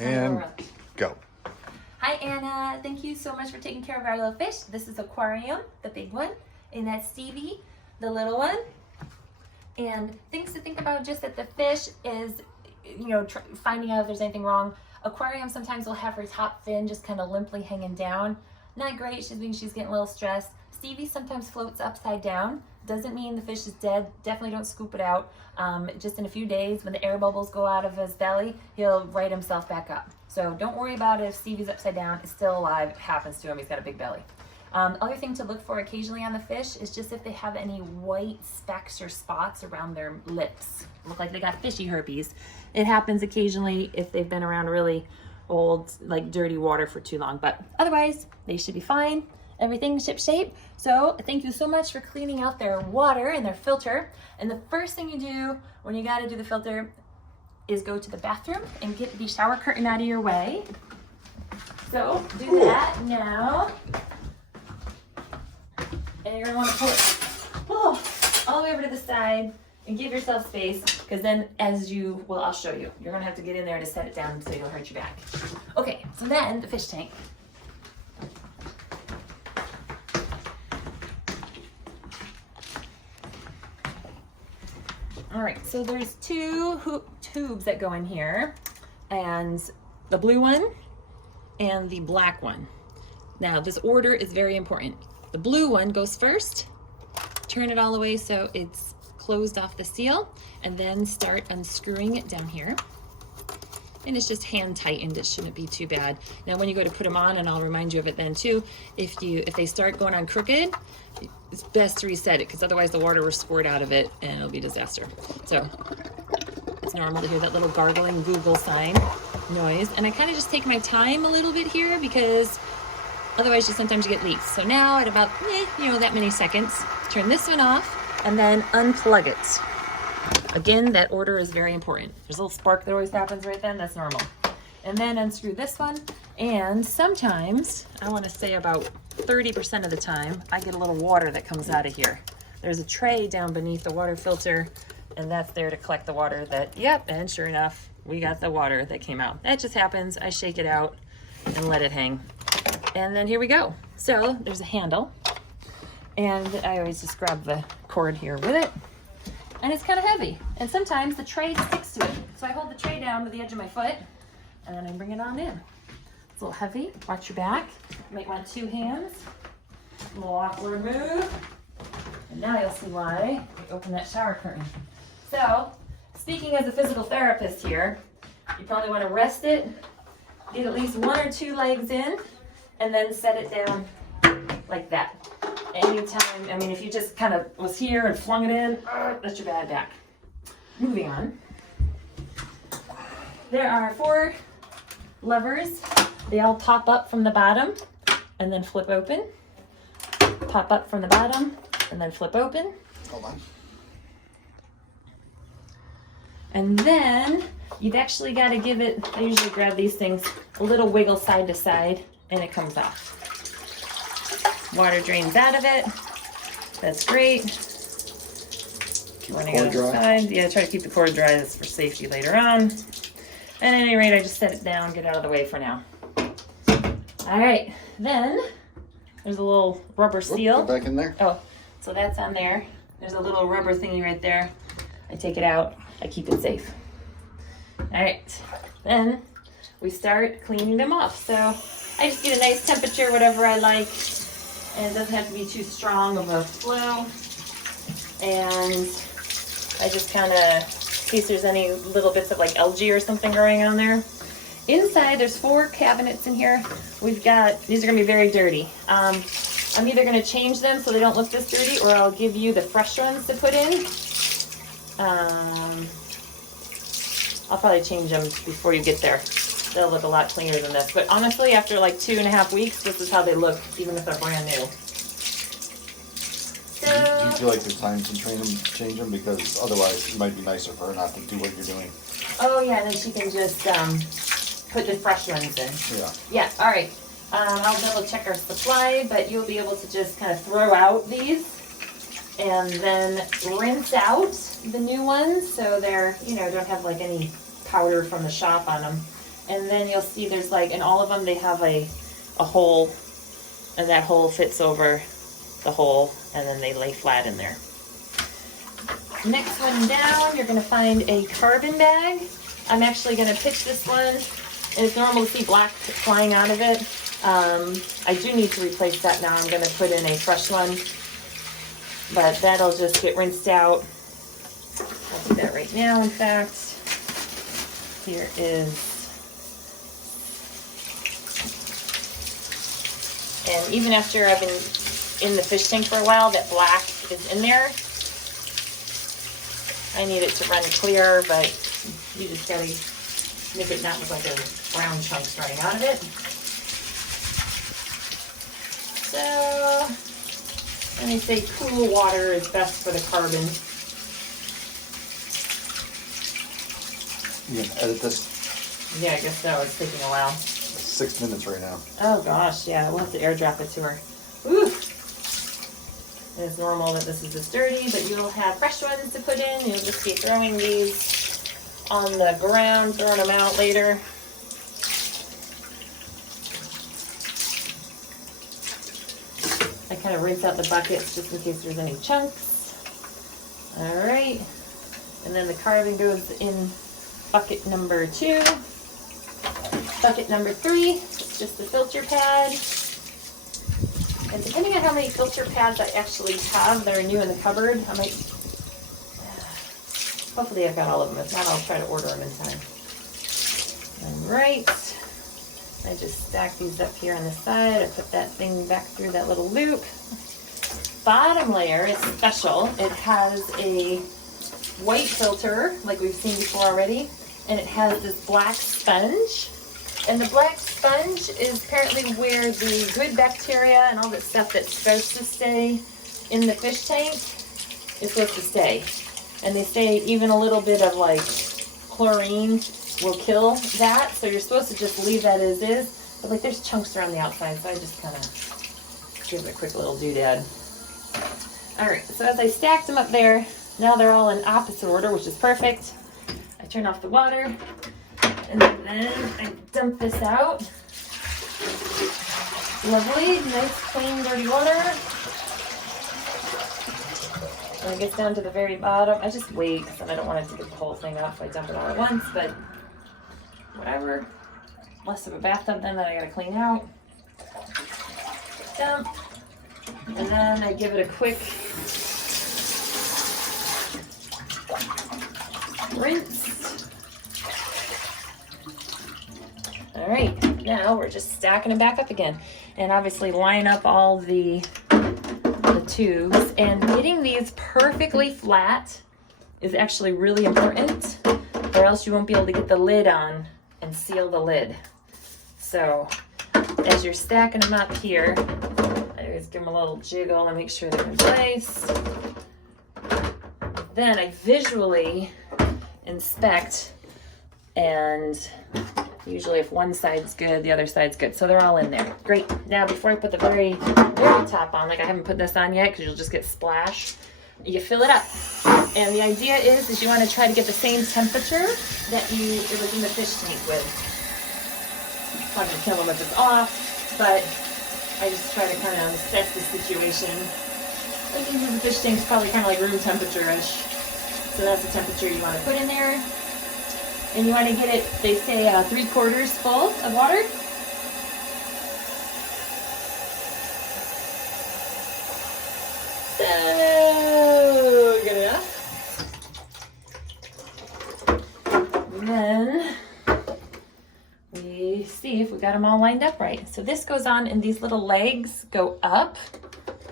And go. Hi Anna, thank you so much for taking care of our little fish. This is Aquarium, the big one, and that's Stevie, the little one. And things to think about just that the fish is, you know, finding out if there's anything wrong. Aquarium sometimes will have her top fin just kind of limply hanging down. Not great, she's getting a little stressed. Stevie sometimes floats upside down. Doesn't mean the fish is dead. Definitely don't scoop it out. Just in a few days, when the air bubbles go out of his belly, he'll right himself back up. So don't worry about it if Stevie's upside down. It's still alive. It happens to him. He's got a big belly. Other thing to look for occasionally on the fish is just if they have any white specks or spots around their lips. Look like they got fishy herpes. It happens occasionally if they've been around really old, like dirty water for too long. But otherwise, they should be fine. Everything's ship-shape. So thank you so much for cleaning out their water and their filter. And the first thing you do when you gotta do the filter is go to the bathroom and get the shower curtain out of your way. So do that now. And you're gonna wanna pull it all the way over to the side and give yourself space, because then I'll show you. You're gonna have to get in there to set it down so you'll hurt your back. Okay, so then the fish tank. All right, so there's two tubes that go in here, and the blue one and the black one. Now, this order is very important. The blue one goes first, turn it all the way so it's closed off the seal, and then start unscrewing it down here. And it's just hand tightened, it shouldn't be too bad. Now when you go to put them on, and I'll remind you of it then too, if they start going on crooked, it's best to reset it, because otherwise the water will squirt out of it and it'll be a disaster. So it's normal to hear that little gargling Google sign noise. And I kind of just take my time a little bit here, because otherwise sometimes you get leaks. So now at about, that many seconds, turn this one off and then unplug it. Again, that order is very important. There's a little spark that always happens right then, that's normal. And then unscrew this one, and sometimes, I want to say about 30% of the time, I get a little water that comes out of here. There's a tray down beneath the water filter, and that's there to collect the water and sure enough, we got the water that came out. That just happens. I shake it out and let it hang. And then here we go. So there's a handle, and I always just grab the cord here with it. And it's kind of heavy, and sometimes the tray sticks to it. So I hold the tray down with the edge of my foot, and then I bring it on in. It's a little heavy. Watch your back. You might want 2 hands. A little awkward move. And now you'll see why we open that shower curtain. So, speaking as a physical therapist here, you probably want to rest it, get at least 1 or 2 legs in, and then set it down like that. Anytime, if you just kind of was here and flung it in, that's your bad back. Moving on. There are 4 levers. They all pop up from the bottom and then flip open. Pop up from the bottom and then flip open. Hold on. And then you've actually got to give it, I usually grab these things, a little wiggle side to side, and it comes off. Water drains out of it. That's great. Keep the cord dry. Side. Yeah, try to keep the cord dry. That's for safety later on. At any rate, I just set it down, get out of the way for now. All right, then there's a little rubber seal. Go back in there. Oh, so that's on there. There's a little rubber thingy right there. I take it out, I keep it safe. All right, then we start cleaning them off. So I just get a nice temperature, whatever I like. And it doesn't have to be too strong of a flow. And I just kind of, in case there's any little bits of like algae or something growing on there. Inside, there's 4 cabinets in here. We've got, these are gonna be very dirty. I'm either gonna change them so they don't look this dirty, or I'll give you the fresh ones to put in. I'll probably change them before you get there. They'll look a lot cleaner than this. But honestly, after like 2.5 weeks, this is how they look, even if they're brand new. Do you feel like there's time to change them? Because otherwise it might be nicer for her not to do what you're doing. Oh yeah, and then she can just put the fresh ones in. Yeah. Yeah, all right. I'll double check our supply, but you'll be able to just kind of throw out these and then rinse out the new ones so they're, don't have like any powder from the shop on them. And then you'll see there's like, in all of them, they have a hole, and that hole fits over the hole, and then they lay flat in there. Next one down, you're gonna find a carbon bag. I'm actually gonna pitch this one, and it's normal to see black flying out of it. I do need to replace that now. I'm gonna put in a fresh one, but that'll just get rinsed out. I'll do that right now, in fact. Here is, and even after I've been in the fish tank for a while, that black is in there. I need it to run clear, but you just gotta make it not look like there's brown chunks running out of it. So, and they say cool water is best for the carbon. You can edit this. Yeah, I guess so. It's taking a while. 6 minutes right now. Oh gosh, yeah, we'll have to airdrop it to her. Woo! It's normal that this is this dirty, but you'll have fresh ones to put in. You'll just be throwing these on the ground, throwing them out later. I kind of rinse out the buckets just in case there's any chunks. All right, and then the carbon goes in bucket number 2. Bucket number 3, it's just the filter pad. And depending on how many filter pads I actually have that are new in the cupboard, I might, hopefully I've got all of them. If not, I'll try to order them in time. All right, I just stack these up here on the side. I put that thing back through that little loop. Bottom layer is special. It has a white filter, like we've seen before already, and it has this black sponge. And the black sponge is apparently where the good bacteria and all that stuff that's supposed to stay in the fish tank is supposed to stay. And they say even a little bit of like chlorine will kill that. So you're supposed to just leave that as is. But like there's chunks around the outside, so I just kind of give it a quick little doodad. All right, so as I stacked them up there, now they're all in opposite order, which is perfect. I turn off the water. And then I dump this out. Lovely, nice, clean, dirty water. When it gets down to the very bottom, I just wait because I don't want it to get the whole thing up if I dump it all at once, but whatever. Less of a bathtub then that I gotta clean out. Dump. And then I give it a quick rinse. All right, now we're just stacking them back up again. And obviously line up all the tubes. And getting these perfectly flat is actually really important, or else you won't be able to get the lid on and seal the lid. So as you're stacking them up here, I always give them a little jiggle and make sure they're in place. Then I visually inspect, and usually if one side's good, the other side's good. So they're all in there. Great. Now before I put the very, very top on, like I haven't put this on yet because you'll just get splash, you fill it up. And the idea is you want to try to get the same temperature that it was in the fish tank with. I'm not going to kill them if it's off, but I just try to kind of assess the situation. I think the fish tank's probably kind of like room temperature-ish. So that's the temperature you want to put in there. And you want to get it, they say 3/4 full of water. So, good enough. And then we see if we got them all lined up right. So this goes on, and these little legs go up.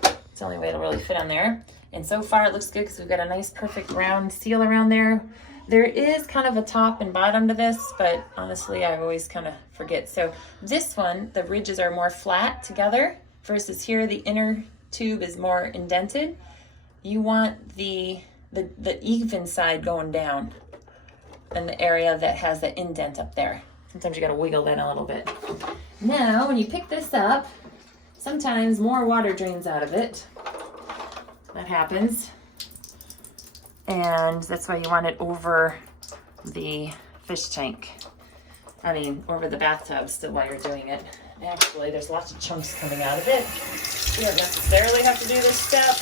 It's the only way it'll really fit on there. And so far it looks good because we've got a nice perfect round seal around there. There is kind of a top and bottom to this, but honestly, I always kind of forget. So this one, the ridges are more flat together versus here, the inner tube is more indented. You want the even side going down and the area that has the indent up there. Sometimes you got to wiggle that a little bit. Now, when you pick this up, sometimes more water drains out of it. That happens. And that's why you want it over the fish tank. I mean, over the bathtub still while you're doing it. Actually, there's lots of chunks coming out of it. You don't necessarily have to do this step.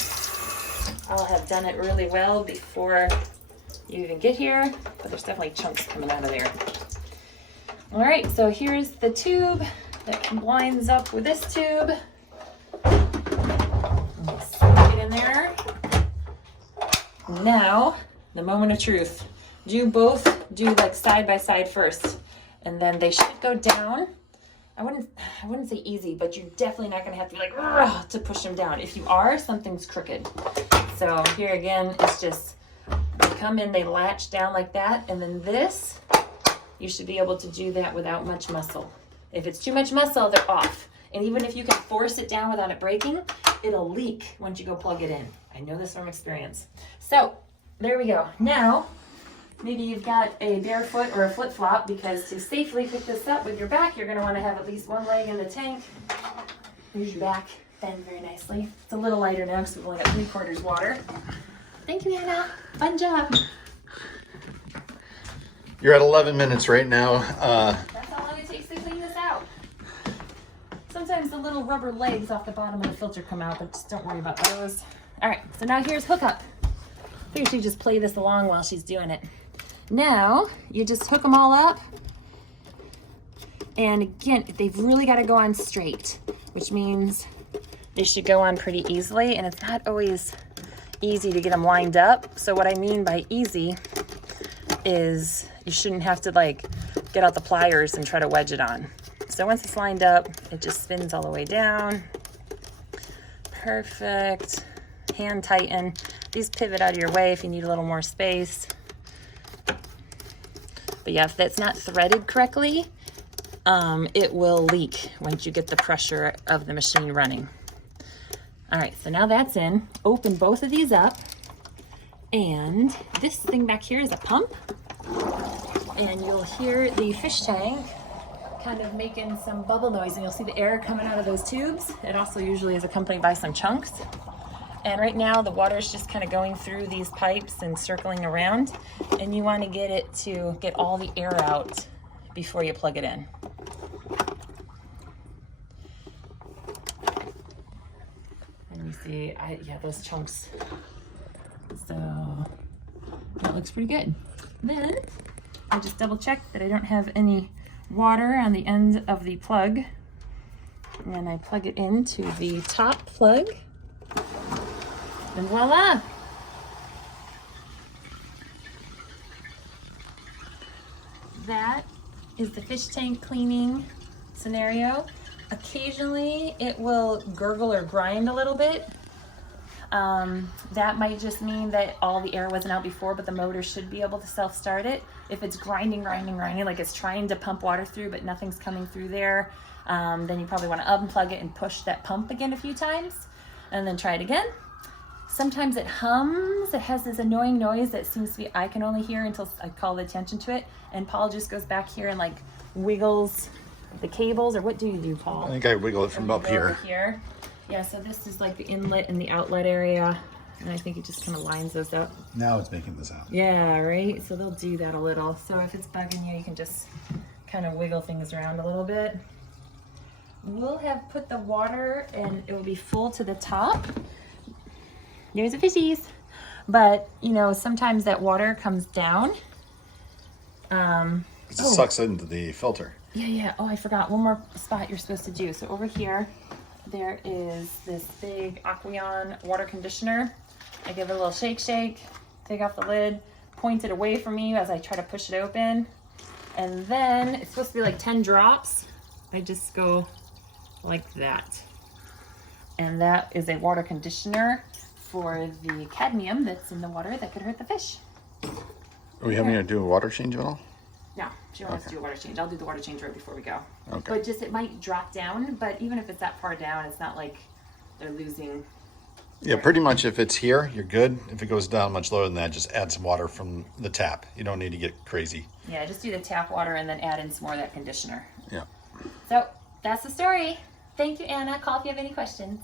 I'll have done it really well before you even get here, but there's definitely chunks coming out of there. All right, so here's the tube that lines up with this tube. Slide it in there. Now, the moment of truth. Do both do like side by side first, and then they should go down. I wouldn't say easy, but you're definitely not gonna have to be like "Ugh," to push them down. If you are, something's crooked. So here again, it's just they come in, they latch down like that, and then this, you should be able to do that without much muscle. If it's too much muscle, they're off. And even if you can force it down without it breaking, it'll leak once you go plug it in. I know this from experience. So there we go. Now, maybe you've got a barefoot or a flip-flop, because to safely pick this up with your back, you're going to want to have at least one leg in the tank. Use your back, bend very nicely. It's a little lighter now because we've only got 3/4 water. Thank you, Anna. Fun job. You're at 11 minutes right now. That's how long it takes to clean this out. Sometimes the little rubber legs off the bottom of the filter come out, but just don't worry about those. All right, so now here's hookup. I figured she'd just play this along while she's doing it. Now, you just hook them all up. And again, they've really got to go on straight, which means they should go on pretty easily. And it's not always easy to get them lined up. So what I mean by easy is you shouldn't have to like get out the pliers and try to wedge it on. So once it's lined up, it just spins all the way down. Perfect. Hand tighten. These pivot out of your way if you need a little more space. But yeah, if that's not threaded correctly, it will leak once you get the pressure of the machine running. All right, so now that's in. Open both of these up. And this thing back here is a pump. And you'll hear the fish tank kind of making some bubble noise, and you'll see the air coming out of those tubes. It also usually is accompanied by some chunks. And right now the water is just kind of going through these pipes and circling around, and you want to get it to get all the air out before you plug it in. And you see, yeah, those chunks. So that looks pretty good. Then I just double check that I don't have any water on the end of the plug, and I plug it into the top plug, and voila! That is the fish tank cleaning scenario. Occasionally it will gurgle or grind a little bit. That might just mean that all the air wasn't out before, but the motor should be able to self-start it. If it's grinding, like it's trying to pump water through, but nothing's coming through there, then you probably want to unplug it and push that pump again a few times, and then try it again. Sometimes it hums. It has this annoying noise that seems to be, I can only hear until I call the attention to it, and Paul just goes back here and like wiggles the cables, or what do you do, Paul? I think I wiggle it from up here. Yeah, so this is like the inlet and the outlet area, and I think it just kind of lines those up. Now it's making this out. Yeah, right? So they'll do that a little. So if it's bugging you, you can just kind of wiggle things around a little bit. We'll have put the water, and it will be full to the top. There's the fishies. But, you know, sometimes that water comes down. It sucks into the filter. Yeah. Oh, I forgot one more spot you're supposed to do. So over here, there is this big Aqueon water conditioner. I give it a little shake, take off the lid, point it away from me as I try to push it open. And then it's supposed to be like 10 drops. I just go like that. And that is a water conditioner for the cadmium that's in the water that could hurt the fish. Are we having to do a water change at all? No, she wants to do a water change. I'll do the water change right before we go. Okay. But just, it might drop down, but even if it's that far down, it's not like they're losing. Yeah, pretty much if it's here, you're good. If it goes down much lower than that, just add some water from the tap. You don't need to get crazy. Yeah, just do the tap water and then add in some more of that conditioner. Yeah. So that's the story. Thank you, Anna. Call if you have any questions.